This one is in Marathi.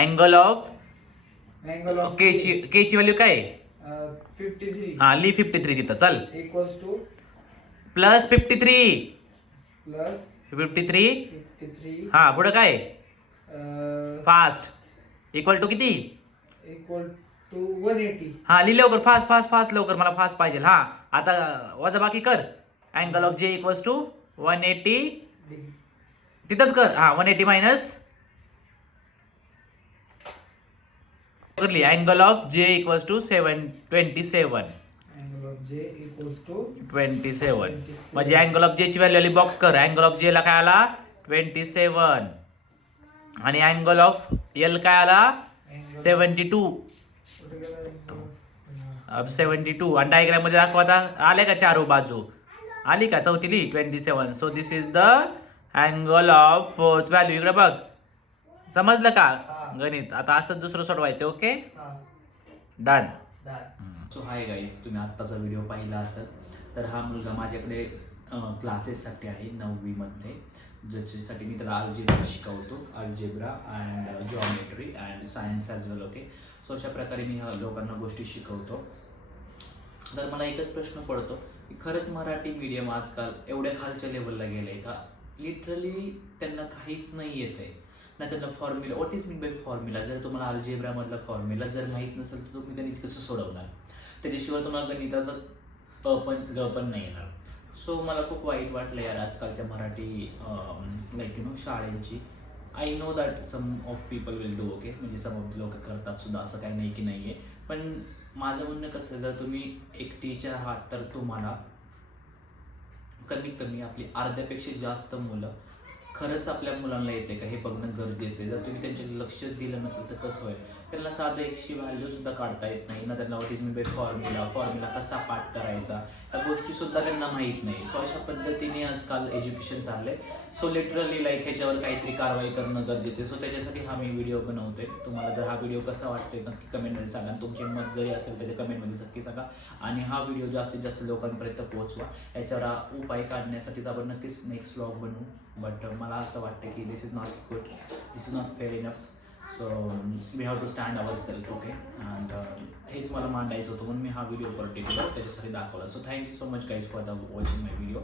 Angle of angle of K ची के ची व्हॅल्यू काय? फिफ्टी थ्री हा ली फिफ्टी थ्री तिथं चल. Equals to plus fifty three plus fifty three fifty three हा पुढं काय? Uh, फास्ट इक्वल टू किती? इक्वल टू वन एटी हा लिहि लवकर फास्ट फास्ट फास्ट लवकर मला फास्ट पाहिजे. हा आता वजा बाकी कर. Angle of J equals to one eighty तिथंच कर. हा वन एटी मायनस करली angle of J equals to seven twenty seven angle of J equals to twenty seven म्हणजे अँगल ऑफ जे ची व्हॅल्यू आली बॉक्स कर. अँगल ऑफ जे ला काय आला? ट्वेंटी सेवन आणि अँगल ऑफ एल काय आला? सेवन्टी टू सेवन्टी टू आणि डायग्राममध्ये दाखवा आले का चारू बाजू? आली का चौथीली? Twenty seven so this is the angle of fourth value इकडे बघ. समजलं का. गणित. आता असंच दुसरं सोडवायचं okay? Done so hi guys तुम्ही आत्ताचा व्हिडिओ पाहिला असेल तर हा मुलगा माझ्याकडे क्लासेससाठी आहे नववीमध्ये ज्याच्यासाठी मी त्याला अल्जेब्रा शिकवतो algebra and geometry and science as well okay so अशा प्रकारे मी ह्या लोकांना गोष्टी शिकवतो. तर मला एकच प्रश्न पडतो की खरंच मराठी मीडियम आजकाल एवढ्या खालच्या लेवलला गेलं आहे का? लिटरली त्यांना काहीच नाही येत आहे नाही त्यांना formula what is mean by formula जर तुम्हाला अल्जेब्रामधला फॉर्म्युला जर माहीत नसेल तर तुम्ही गणित कसं सोडवणार? त्याच्याशिवाय तुम्हाला गणिताचं अ पण ग पण नाही येणार. सो मला खूप वाईट वाटलं यार आजकालच्या Marathi like you know शाळेंची. I know that some of people will do okay म्हणजे सम ऑफ लोक करतात सुद्धा असं काही नाही की नाही आहे पण माझं म्हणणं कसं जर तुम्ही एक टीचर आहात तर तुम्हाला कमीत कमी आपली अर्ध्यापेक्षा जास्त मुलं खरंच आपल्या मुलांना येते का? हे बघणं गरजेचं आहे. जर तुम्ही त्यांच्याकडे लक्ष दिलं नसेल तर कसं होईल? त्यांना साधं एकशी व्हॅल्यू सुद्धा काढता येत नाही. ना त्यांना what is me by formula formula कसा पाठ करायचा? या गोष्टी सुद्धा त्यांना माहीत नाही. सो अशा पद्धतीने आजकाल एज्युकेशन चाललंय. सो लिटरली लाईक ह्याच्यावर काहीतरी कारवाई करणं गरजेचं आहे. सो त्याच्यासाठी हा मी व्हिडिओ बनवतोय. तुम्हाला जर हा व्हिडिओ कसा वाटतोय नक्की कमेंटमध्ये सांगा. आणि मत जरी असेल तरी कमेंटमध्ये नक्की सांगा. आणि हा व्हिडिओ जास्तीत जास्त लोकांपर्यंत पोहोचवा. याच्यावर उपाय काढण्यासाठीच आपण नक्कीच नेक्स्ट व्लॉग बनवू. बट मला असं वाटतं की this is not good this is not fair enough so we have to stand our self okay and हेच मला मांडायचं होतं म्हणून मी हा व्हिडिओ पर्टिक्युलर त्याच्यासाठी दाखवला. So thank you so much guys for the watching my video